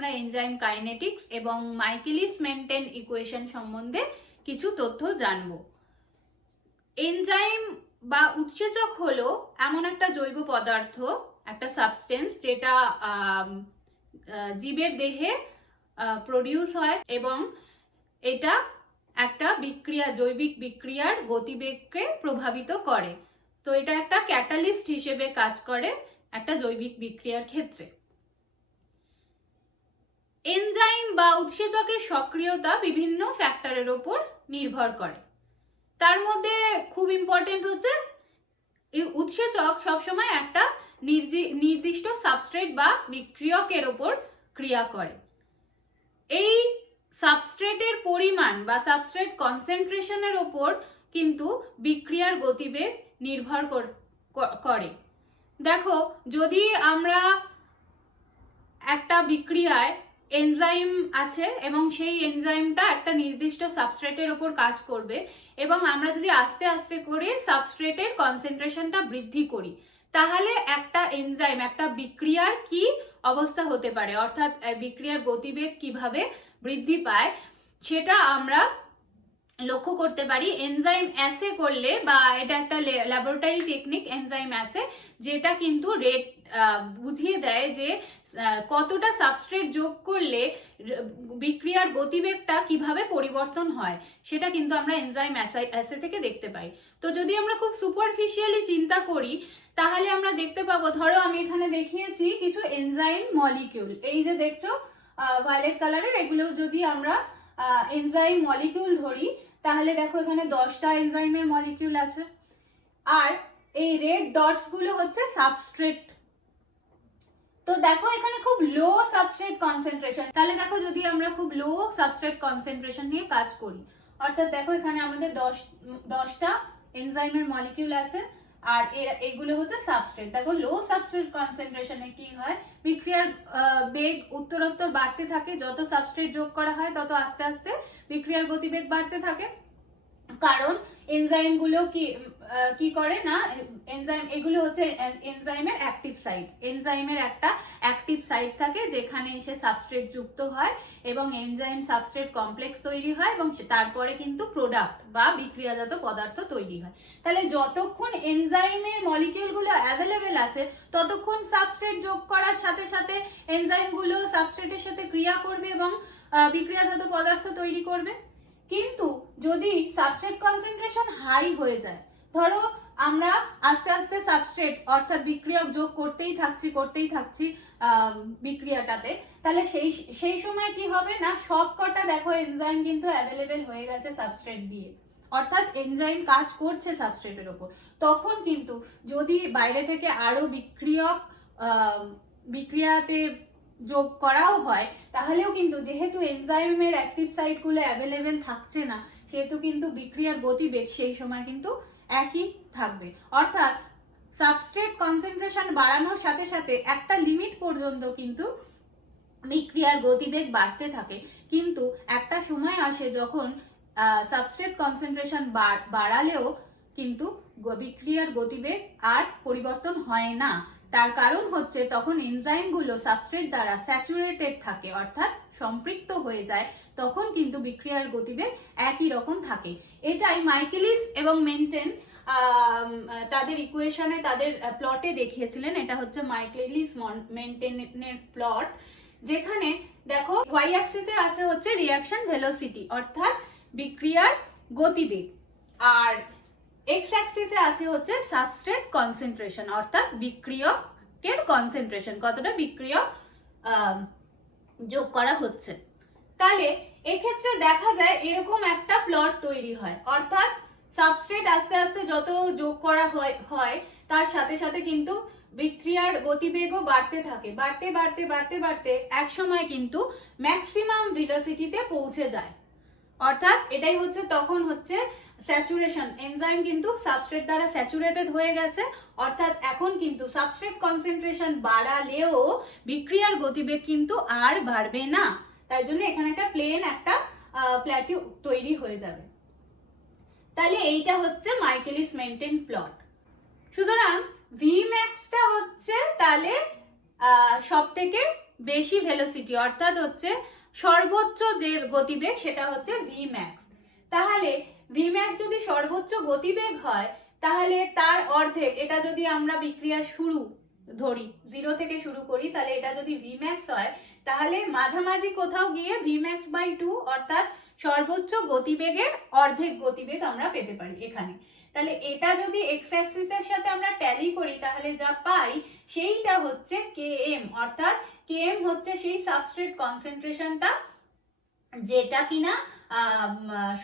আমরা enzyme kinetics এবং Michaelis maintain equation সম্বন্ধে কিছু তথ্য জানব। এনজাইম বা উৎসেচক হলো এমন একটা জৈব পদার্থ, একটা সাবস্টেন্স যেটা জীবের দেহে প্রডিউস হয় এবং এটা একটা বিক্রিয়া, জৈবিক বিক্রিয়ার গতিবেগকে প্রভাবিত করে। তো এটা একটা ক্যাটালিস্ট হিসেবে কাজ করে একটা জৈবিক বিক্রিয়ার ক্ষেত্রে। এনজাইম বা উৎসেচকের সক্রিয়তা বিভিন্ন ফ্যাক্টরের উপর নির্ভর করে। তার মধ্যে খুব ইম্পর্টেন্ট হচ্ছে এই উৎসেচক সবসময় একটা নির্দিষ্ট সাবস্ট্রেট বা বিক্রিয়কের উপর ক্রিয়া করে। এই সাবস্ট্রেটের পরিমাণ বা সাবস্ট্রেট কনসেন্ট্রেশনের উপর কিন্তু বিক্রিয়ার গতিবেগ নির্ভর করে। দেখো, যদি আমরা একটা বিক্রিয়ায় এনজাইম আছে এবং সেই এনজাইমটা একটা নির্দিষ্ট সাবস্ট্রেটের উপর কাজ করবে এবং আমরা যদি আস্তে আস্তে করে সাবস্ট্রেটের কনসেন্ট্রেশনটা বৃদ্ধি করি, তাহলে একটা এনজাইম, একটা বিক্রিয়ার কি অবস্থা হতে পারে, অর্থাৎ বিক্রিয়ার গতিবেগ কিভাবে বৃদ্ধি পায় সেটা আমরা লক্ষ্য করতে পারি এনজাইম অ্যাসে করলে, বা এটা একটা ল্যাবরেটরি টেকনিক এনজাইম অ্যাসে, যেটা কিন্তু রেট বুঝিয়ে দেয় যে কতটা সাবস্ট্রেট যোগ করলে বিক্রিয়ার গতিবেগটা কিভাবে পরিবর্তন হয়, সেটা কিন্তু আমরা এনজাইম অ্যাসে থেকে দেখতে পাই। তো যদি আমরা খুব সুপারফিশিয়ালি চিন্তা করি তাহলে আমরা দেখতে পাবো, ধরো আমি এখানে দেখিয়েছি কিছু এনজাইম মলিকিউল, এই যে দেখছো ভায়োলেট কালারের, এগুলো যদি আমরা এনজাইম মলিকিউল ধরি তাহলে দেখো এখানে 10টা এনজাইমের মলিকিউল আছে, আর এই রেড ডটস গুলো হচ্ছে সাবস্ট্রেট। তো দেখো এখানে খুব লো সাবস্ট্রেট কনসেন্ট্রেশন, তাহলে দেখো যদি আমরা খুব লো সাবস্ট্রেট কনসেন্ট্রেশন নিয়ে কাজ করি, অর্থাৎ দেখো এখানে আমাদের 10টা এনজাইমের মলিকিউল আছে আর এগুলো হচ্ছে সাবস্ট্রেট। দেখো লো সাবস্ট্রেট কনসেন্ট্রেশনে কি হয়, বিক্রিয়ার বেগ উত্তরোত্তর বাড়তে থাকে, যত সাবস্ট্রেট যোগ করা হয় তত আস্তে আস্তে বিক্রিয়ার গতিবেগ বাড়তে থাকে। কারণ এনজাইম গুলো কি করে না, এনজাইম এগুলো হচ্ছে এনজাইমের অ্যাক্টিভ সাইট। এনজাইমের একটা অ্যাক্টিভ সাইট থাকে যেখানে এসে সাবস্ট্রেট যুক্ত হয় এবং এনজাইম সাবস্ট্রেট কমপ্লেক্স তৈরি হয় এবং তারপরে কিন্তু প্রোডাক্ট বা বিক্রিয়াজাত পদার্থ তৈরি হয়। তাহলে যতক্ষণ এনজাইমের মলিকিউল গুলো অ্যাভেলেবেল আছে ততক্ষণ সাবস্ট্রেট যোগ করার সাথে সাথে এনজাইম গুলো সাবস্ট্রেটের সাথে ক্রিয়া করবে এবং বিক্রিয়াজাত পদার্থ তৈরি করবে। কিন্তু যদি সাবস্ট্রেট কনসেন্ট্রেশন হাই হয়ে যায়, ধরো আমরা আস্তে আস্তে সাবস্ট্রেট অর্থাৎ বিক্রিয়ক যোগ করতেই থাকছি বিক্রিয়াটাতে, তাহলে সেই সময় কি হবে না, সবকটা দেখো এনজাইম কিন্তু অ্যাভেলেবেল হয়ে গেছে সাবস্ট্রেট দিয়ে, অর্থাৎ এনজাইম কাজ করছে সাবস্ট্রেটের উপর। তখন কিন্তু যদি বাইরে থেকে আরো বিক্রিয়াতে যোগ করাও হয় তাহলেও কিন্তু যেহেতু এনজাইমের অ্যাক্টিভ সাইটগুলো অ্যাভেলেবেল থাকছে না, সেহেতু কিন্তু বিক্রিয়ার গতিবেগ সেই সময় কিন্তু একই থাকবে। অর্থাৎ সাবস্ট্রেট কনসেন্ট্রেশন বাড়ানোর সাথে সাথে একটা লিমিট পর্যন্ত কিন্তু বিক্রিয়ার গতিবেগ বাড়তে থাকে, কিন্তু একটা সময় আসে যখন সাবস্ট্রেট কনসেন্ট্রেশন বাড়ালেও কিন্তু বিক্রিয়ার গতিবেগ আর পরিবর্তন হয় না। তার কারণ হচ্ছে তখন এনজাইমগুলো সাবস্ট্রেট দ্বারা স্যাচুরেটেড থাকে, অর্থাৎ সম্পৃক্ত হয়ে যায়, তখন কিন্তু বিক্রিয়ার গতিবেগ একই রকম থাকে। এটাই মাইকেলিস এবং মেন্টেন তাদের ইকুয়েশনে, তাদের প্লটে দেখিয়েছিলেন। এটা হচ্ছে মাইকেলিস মেন্টেনের প্লট, যেখানে দেখো ওয়াই অ্যাক্সিসে আছে হচ্ছে রিঅ্যাকশন ভেলোসিটি অর্থাৎ বিক্রিয়ার গতিবেগ, আর এক্স অ্যাক্সিসে আছে হচ্ছে সাবস্ট্রেট কনসেন্ট্রেশন অর্থাৎ বিক্রিয়কের কনসেন্ট্রেশন, কতটা বিক্রিয়ক যোগ করা হচ্ছে। তাহলে এক্ষেত্রে দেখা যায় এরকম একটা প্লট তৈরি হয়, অর্থাৎ সাবস্ট্রেট আস্তে আস্তে যত যোগ করা হয় তার সাথে সাথে কিন্তু বিক্রিয়ার গতিবেগও বাড়তে থাকে, বাড়তে এক সময় কিন্তু ম্যাক্সিমাম ভেলোসিটিতে পৌঁছে যায়। অর্থাৎ এটাই হচ্ছে তখন হচ্ছে স্যাচুরেশন, এনজাইম কিন্তু সাবস্ট্রেট দ্বারা স্যাচুরেটেড হয়ে গেছে, অর্থাৎ এখন কিন্তু সাবস্ট্রেট কনসেন্ট্রেশন বাড়ালেও বিক্রিয়ার গতিবেগ কিন্তু আর বাড়বে না। তাই জন্য এখানে একটা প্লেন একটা প্ল্যাটিউ তৈরি হয়ে যাবে। তাহলে এইটা হচ্ছে মাইকেলিস মেন্টেন প্লট। সুতরাং ভি ম্যাক্সটা হচ্ছে তাহলে সব থেকে বেশি ভেলোসিটি অর্থাৎ হচ্ছে সর্বোচ্চ যে গতিবেগ সেটা হচ্ছে ভি ম্যাক্স। তাহলে ভি ম্যাক্স যদি সর্বোচ্চ গতিবেগ হয় তাহলে তার অর্ধেক, এটা যদি আমরা বিক্রিয়ার শুরু ধরি 0 থেকে শুরু করি, তাহলে এটা যদি ভি ম্যাক্স হয় তাহলে মাঝামাঝি কোথাও গিয়ে ভি ম্যাক্স বাই 2 অর্থাৎ সর্বোচ্চ গতিবেগের অর্ধেক গতিবেগ আমরা পেতে পারি এখানে। তাহলে এটা যদি এক্স অ্যাক্সিসের সাথে আমরা ট্যালি করি তাহলে যা পাই সেইটা হচ্ছে km, অর্থাৎ km হচ্ছে সেই সাবস্ট্রেট কনসেন্ট্রেশনটা যেটা কিনা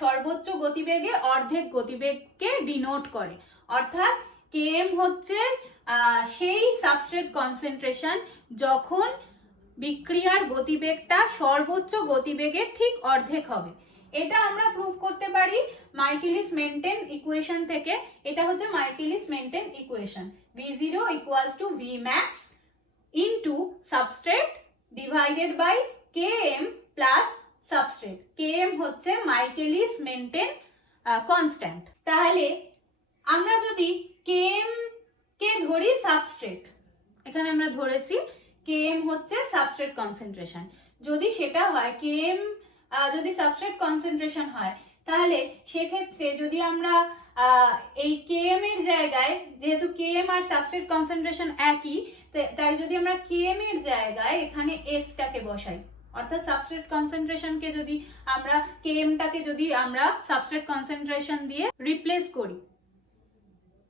সর্বোচ্চ গতিবেগের অর্ধেক গতিবেগকে ডিনোট করে। অর্থাৎ km হচ্ছে সেই সাবস্ট্রেট কনসেন্ট্রেশন যখন বিক্রিয়ার গতিবেগটা সর্বোচ্চ গতিবেগের ঠিক অর্ধেক হবে। এটা আমরা প্রুভ করতে পারি মাইকেলিস মেন্টেন ইকুয়েশন থেকে। এটা হচ্ছে Michaelis maintain equation, V0 equals to Vmax into substrate divided by Km plus substrate. Km হচ্ছে মাইকেলিস মেন্টেন কনস্ট্যান্ট। তাহলে আমরা যদি Km কে ধরি সাবস্ট্রেট, এখানে আমরা ধরেছি Km হচ্ছে সাবস্ট্রেট কনসেন্ট্রেশন, যদি সেটা হয় Km যদি সাবস্ট্রেট কনসেন্ট্রেশন হয় তাহলে সেক্ষেত্রে যদি আমরা এই Km এর জায়গায়, যেহেতু Km আর সাবস্ট্রেট কনসেন্ট্রেশন একই, তাই যদি আমরা Km এর জায়গায় এখানে S টাকে বসাই, অর্থাৎ সাবস্ট্রেট কনসেন্ট্রেশনকে যদি আমরা Km টাকে যদি আমরা সাবস্ট্রেট কনসেন্ট্রেশন দিয়ে রিপ্লেস করি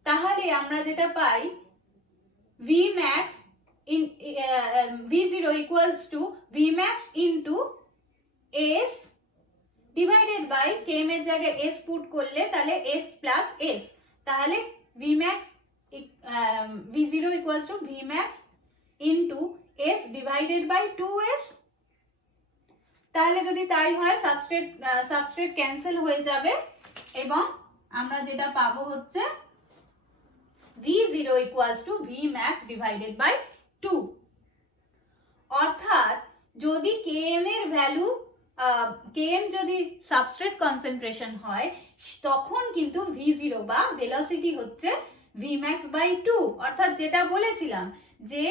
তাহলে আমরা যেটা পাই Vmax in V0 equals to Vmax into S divided by Km এর জায়গায় S পুট করলে তাহলে S plus S, তাহলে Vmax V0 equals to Vmax into S divided by 2S। তাহলে যদি তাই হয় সাবস্ট্রেট ক্যান্সেল হয়ে যাবে এবং আমরা যেটা পাবো হচ্ছে V0 equals to Vmax divided by 2। অর্থাৎ যদি Km এর ভ্যালু Km যদি সাবস্ট্রেট কনসেন্ট্রেশন হয় তখন কিন্তু V0 বা ভেলোসিটি হচ্ছে Vmax by 2। অর্থাৎ যেটা বলেছিলাম যে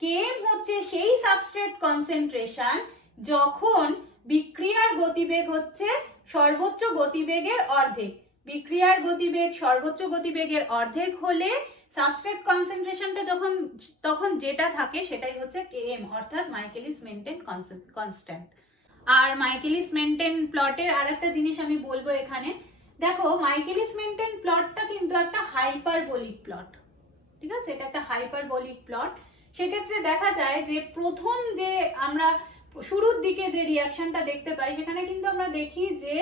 Km হচ্ছে সেই সাবস্ট্রেট কনসেন্ট্রেশন যখন বিক্রিয়ার গতিবেগ হচ্ছে সর্বোচ্চ গতিবেগের অর্ধেক। বিক্রিয়ার গতিবেগ সর্বোচ্চ গতিবেগের অর্ধেক হলে সাবস্ট্রেট কনসেন্ট্রেশনটা তখন যেটা থাকে সেটাই হচ্ছে Km, অর্থাৎ মাইকেলিস মেন্টেন কনস্ট্যান্ট। আর মাইকেলিস মেন্টেন প্লটের আরেকটা জিনিস আমি বলবো এখানে, দেখো মাইকেলিস মেন্টেন প্লটটা কিন্তু একটা হাইপারবোলিক প্লট, ঠিক আছে, এটা একটা হাইপারবোলিক প্লট। সেক্ষেত্রে দেখা যায় যে প্রথম যে আমরা শুরুর দিকে যে রিয়াকশনটা দেখতে পাই সেখানে কিন্তু আমরা দেখি যে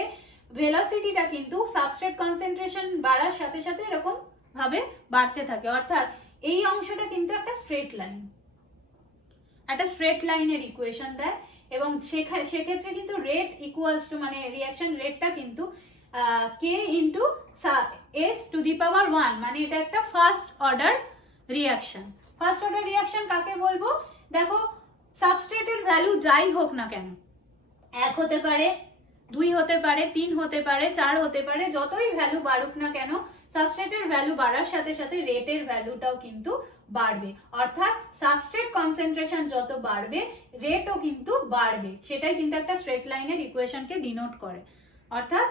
ভেলোসিটিটা কিন্তু সাবস্ট্রেট কনসেন্ট্রেশন বাড়ার সাথে সাথে এরকম ভাবে বাড়তে থাকে। অর্থাৎ এই অংশটা কিন্তু একটা স্ট্রেট লাইনের ইকুয়েশন দেয় এবং সেক্ষেত্রে কিন্তু রেট ইকুয়ালস টু মানে রিয়াকশন রেটটা কিন্তু K into S to the power 1, মানে এটা একটা first order reaction. First order reaction কাকে বলবো? দেখো সাবস্ট্রেটের ভ্যালু যাই হোক না কেন, 1 হতে পারে, 2 হতে পারে, 3 হতে পারে, 4 হতে পারে, যতই ভ্যালু বাড়ুক না কেন সাবস্ট্রেটের ভ্যালু বাড়ার সাথে সাথে রেটের ভ্যালুটাও কিন্তু বাড়বে। অর্থাৎ সাবস্ট্রেট কনসেন্ট্রেশন যত বাড়বে রেটও কিন্তু বাড়বে, সেটাই কিন্তু একটা স্ট্রেট লাইনের ইকুয়েশনকে ডিনোট করে। অর্থাৎ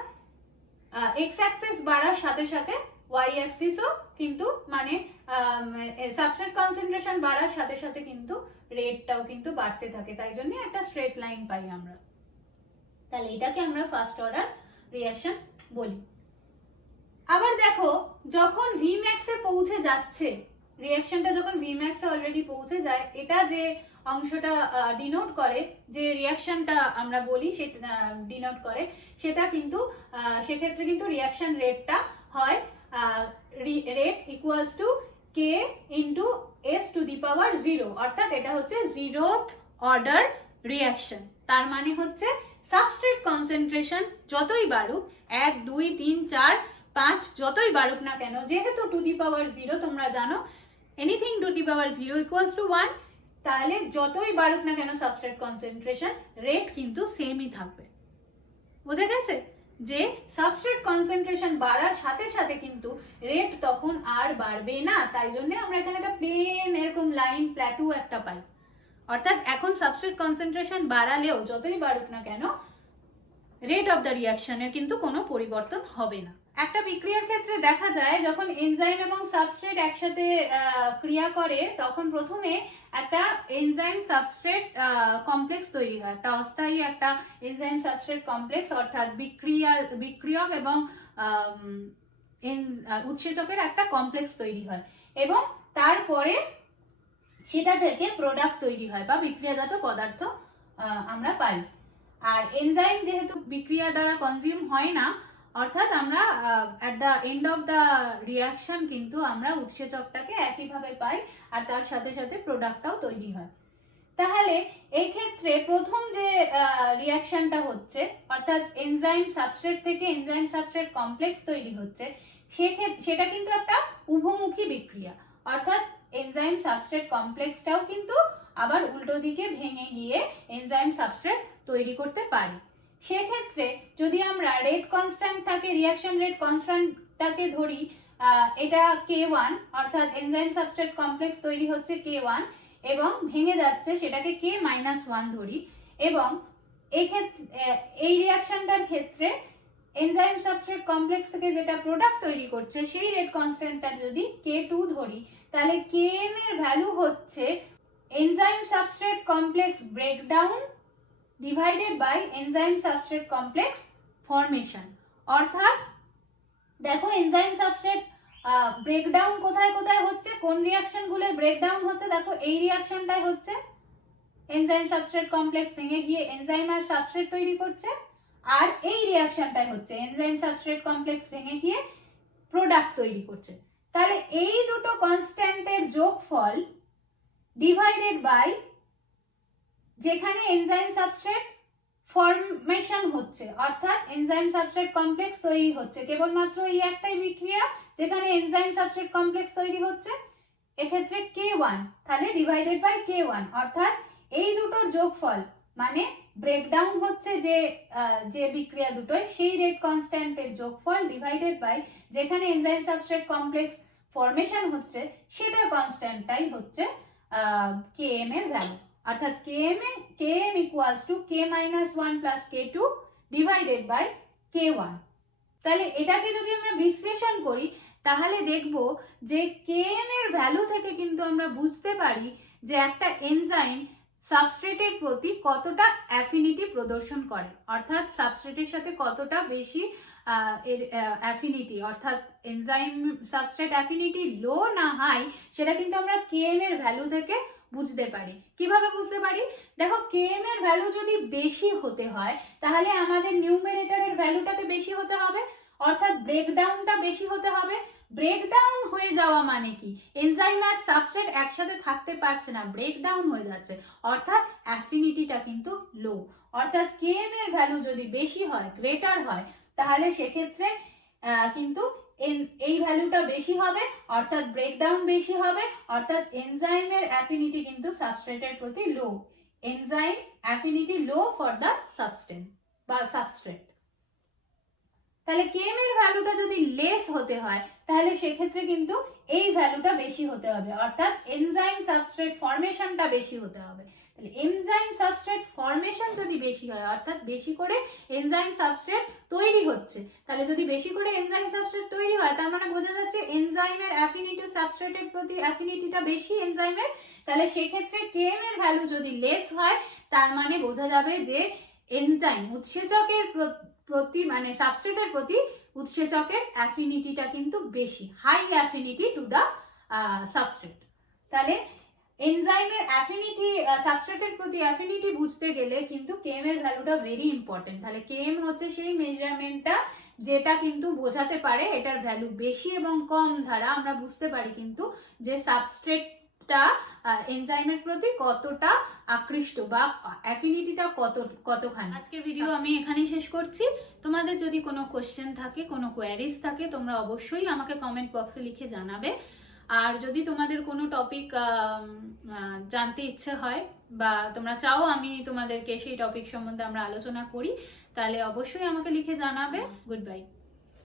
এক্স অ্যাক্সিস বাড়ার সাথে সাথে ওয়াই অ্যাক্সিসও কিন্তু মানে সাবস্ট্রেট কনসেন্ট্রেশন বাড়ার সাথে সাথে কিন্তু রেটটাও কিন্তু বাড়তে থাকে, তাই জন্য একটা স্ট্রেট লাইন পাই আমরা। তাহলে এটাকে আমরা ফার্স্ট অর্ডার রিঅ্যাকশন বলি। আবার দেখো যখন Vmax এ পৌঁছে যাচ্ছে, রিঅ্যাকশনটা যখন Vmax এ অলরেডি পৌঁছে যায়, এটা যে অংশটা ডিনোট করে, যে রিঅ্যাকশনটা আমরা বলি সেটা ডিনোট করে, সেটা কিন্তু সেক্ষেত্রে কিন্তু রিঅ্যাকশন রেটটা হয় rate equals to K into S to the power 0, অর্থাৎ এটা হচ্ছে 0th অর্ডার রিঅ্যাকশন। তার মানে হচ্ছে সাবস্ট্রেট কনসেন্ট্রেশন যতই বাড়ুক, 1, 2, 3, 4, 5 যতই বাড়ুক না কেন, যেহেতু টু দি পাওয়ার 0 তোমরা জানো anything to the power 0 equals to 1, তাহলে যতই বাড়ুক না কেন সাবস্ট্রেট কনসেন্ট্রেশন রেট কিন্তু সেমই থাকবে। বুঝে গেছে যে সাবস্ট্রেট কনসেন্ট্রেশন বাড়ার সাথে সাথে কিন্তু রেট তখন আর বাড়বে না, তাই জন্য আমরা এখানে একটা প্লেন এরকম লাইন প্ল্যাটু একটা পাই। অর্থাৎ এখন সাবস্ট্রেট কনসেন্ট্রেশন বাড়ালেও যতই বাড়ুক না কেন রেট অফ দ্য রিয়াকশনের কিন্তু কোনো পরিবর্তন হবে না। একটা বিক্রিয়ার ক্ষেত্রে দেখা যায় যখন এনজাইম এবং সাবস্ট্রেট একসাথে ক্রিয়া করে তখন প্রথমে একটা এনজাইম সাবস্ট্রেট কমপ্লেক্স তৈরি হয়, একটা অস্থায়ী একটা এনজাইম সাবস্ট্রেট কমপ্লেক্স, অর্থাৎ বিক্রিয়ক এবং উৎসেচকের একটা কমপ্লেক্স তৈরি হয় এবং তারপরে সেটা থেকে প্রোডাক্ট তৈরি হয় বা বিক্রিয়াজাত পদার্থ আমরা পাই। আর এনজাইম যেহেতু বিক্রিয়া দ্বারা কনজিউম হয় না, অর্থাৎ আমরা at the end of the reaction কিন্তু আমরা উৎসেচকটাকে একইভাবে পাই আর তার সাথে সাথে প্রোডাক্টটাও তৈরি হয়। তাহলে এই ক্ষেত্রে প্রথম যে রিয়াকশনটা হচ্ছে, অর্থাৎ এনজাইম সাবস্ট্রেট থেকে এনজাইম সাবস্ট্রেট কমপ্লেক্স তৈরি হচ্ছে, সেটা কিন্তু একটা উভমুখী বিক্রিয়া, অর্থাৎ এনজাইম সাবস্ট্রেট কমপ্লেক্সটাও কিন্তু আবার উল্টো দিকে ভেঙে গিয়ে এনজাইম সাবস্ট্রেট তৈরি করতে পারে। সেক্ষেত্রে যদি আমরা রেট কনস্ট্যান্টটাকে, রিয়াকশন রেট কনস্ট্যান্টটাকে ধরি, এটা K1, অর্থাৎ এনজাইম সাবস্ট্রেট কমপ্লেক্স তৈরি হচ্ছে K1 এবং ভেঙে যাচ্ছে সেটাকে K-1 ধরি, এবং এই ক্ষেত্রে এই রিয়াকশনটার ক্ষেত্রে এনজাইম সাবস্ট্রেট কমপ্লেক্স থেকে যেটা প্রোডাক্ট তৈরি করছে সেই রেট কনস্ট্যান্টটা যদি K2 ধরি, তাহলে Km এর ভ্যালু হচ্ছে enzyme substrate complex breakdown divided by enzyme substrate complex formation. অর্থাৎ দেখো এনজাইম সাবস্ট্রেট ব্রেকডাউন কোথায় কোথায় হচ্ছে, কোন রিয়াকশন গুলো ব্রেকডাউন হচ্ছে, দেখো এই রিয়াকশনটাই হচ্ছে এনজাইম সাবস্ট্রেট কমপ্লেক্স ভেঙে গিয়ে এনজাইম আর সাবস্ট্রেট তৈরি করছে, আর এই রিয়াকশনটাই হচ্ছে এনজাইম সাবস্ট্রেট কমপ্লেক্স ভেঙে গিয়ে প্রোডাক্ট তৈরি করছে। তাহলে এই দুটো কনস্ট্যান্টের যোগফল ডিভাইডেড বাই যেখানে এনজাইম সাবস্ট্রেট ফর্মেশন হচ্ছে, অর্থাৎ এনজাইম সাবস্ট্রেট কমপ্লেক্স তৈরি হচ্ছে, কেবলমাত্র এই একটাই বিক্রিয়া যেখানে এনজাইম সাবস্ট্রেট কমপ্লেক্স তৈরি হচ্ছে, এক্ষেত্রে K1, তাহলে ডিভাইডেড বাই K1, অর্থাৎ এই দুটোর যোগফল মানে ব্রেকডাউন হচ্ছে যে বিক্রিয়া দুটোই সেই রেট কনস্ট্যান্টের যোগফল ডিভাইডেড বাই যেখানে এনজাইম সাবস্ট্রেট কমপ্লেক্স ফর্মেশন হচ্ছে সেটার কনস্ট্যান্টটাই হচ্ছে Km এর ভ্যালু, অর্থাৎ Km equals to K-1 plus K2 divided by K1। তাহলে এটাকে যদি আমরা বিশ্লেষণ করি তাহলে দেখব যে Km এর ভ্যালু থেকে কিন্তু আমরা বুঝতে পারি যে একটা এনজাইম সাবস্ট্রেটের প্রতি কতটা অ্যাফিনিটি প্রদর্শন করে, অর্থাৎ সাবস্ট্রেটের সাথে কতটা বেশি এর অ্যাফিনিটি, অর্থাৎ এনজাইম সাবস্ট্রেট অ্যাফিনিটি লো না হাই সেটা কিন্তু আমরা Km এর ভ্যালু থেকে বুঝতে পারি। কিভাবে বুঝতে পারি, দেখো Km এর ভ্যালু যদি বেশি হতে হয় তাহলে আমাদের নিউমেরেটরের ভ্যালুটাকে বেশি হতে হবে, অর্থাৎ ব্রেকডাউনটা বেশি হতে হবে। ব্রেকডাউন হয়ে যাওয়া মানে কি, এনজাইম আর সাবস্ট্রেট একসাথে থাকতে পারছে না, ব্রেকডাউন হয়ে যাচ্ছে, অর্থাৎ অ্যাফিনিটিটা কিন্তু লো। অর্থাৎ Km এর ভ্যালু যদি বেশি হয়, গ্রেটার হয়, তাহলে সেক্ষেত্রে কিন্তু এই ভ্যালুটা বেশি হবে, অর্থাৎ ব্রেকডাউন বেশি হবে, অর্থাৎ এনজাইমের অ্যাফিনিটি কিন্তু সাবস্ট্রেটের প্রতি low, enzyme affinity low for the substance বা সাবস্ট্রেট। তাহলে Km এর ভ্যালুটা যদি লেস হতে হয় তাহলে সেক্ষেত্রে কিন্তু এই ভ্যালুটা বেশি হতে হবে, অর্থাৎ এনজাইম সাবস্ট্রেট ফর্মেশনটা বেশি হতে হবে। তাহলে এনজাইম সাবস্ট্রেট ফর্মেশন যদি বেশি হয়, অর্থাৎ বেশি করে এনজাইম সাবস্ট্রেট তৈরি হচ্ছে, তাহলে যদি বেশি করে এনজাইম সাবস্ট্রেট তৈরি হয় তার মানে বোঝা যাচ্ছে এনজাইমের অ্যাফিনিটি সাবস্ট্রেটের প্রতি অ্যাফিনিটিটা বেশি এনজাইমের, তাহলে সেক্ষেত্রে Km এর ভ্যালু যদি লেস হয় তার মানে বোঝা যাবে যে এনজাইম উৎসেচকের প্রতি মানে সাবস্ট্রেটের প্রতি উৎসেচকের অ্যাফিনিটিটা কিন্তু বেশি, high affinity to the substrate. তাহলে এনজাইমের অ্যাফিনিটি সাবস্ট্রেটের প্রতি অ্যাফিনিটি বুঝতে গেলে কিন্তু Km এর ভ্যালুটা ভেরি ইম্পর্টেন্ট। তাহলে Km হচ্ছে সেই মেজারমেন্টটা যেটা কিন্তু বোঝাতে পারে এটার ভ্যালু বেশি এবং কম দ্বারা আমরা বুঝতে পারি কিন্তু যে সাবস্ট্রেটটা এনজাইমের প্রতি কতটা আকৃষ্ট বা অ্যাফিনিটিটা কতখানি। আজকের ভিডিও আমি এখানেই শেষ করছি। তোমাদের যদি কোনো কোশ্চেন থাকে, কোনো কোয়ারিজ থাকে, তোমরা অবশ্যই আমাকে কমেন্ট বক্সে লিখে জানাবে। আর যদি তোমাদের কোনো টপিক জানতে ইচ্ছে হয় বা তোমরা চাও আমি তোমাদেরকে সেই টপিক সম্বন্ধে আমরা আলোচনা করি, তাহলে অবশ্যই আমাকে লিখে জানাবে। Good bye.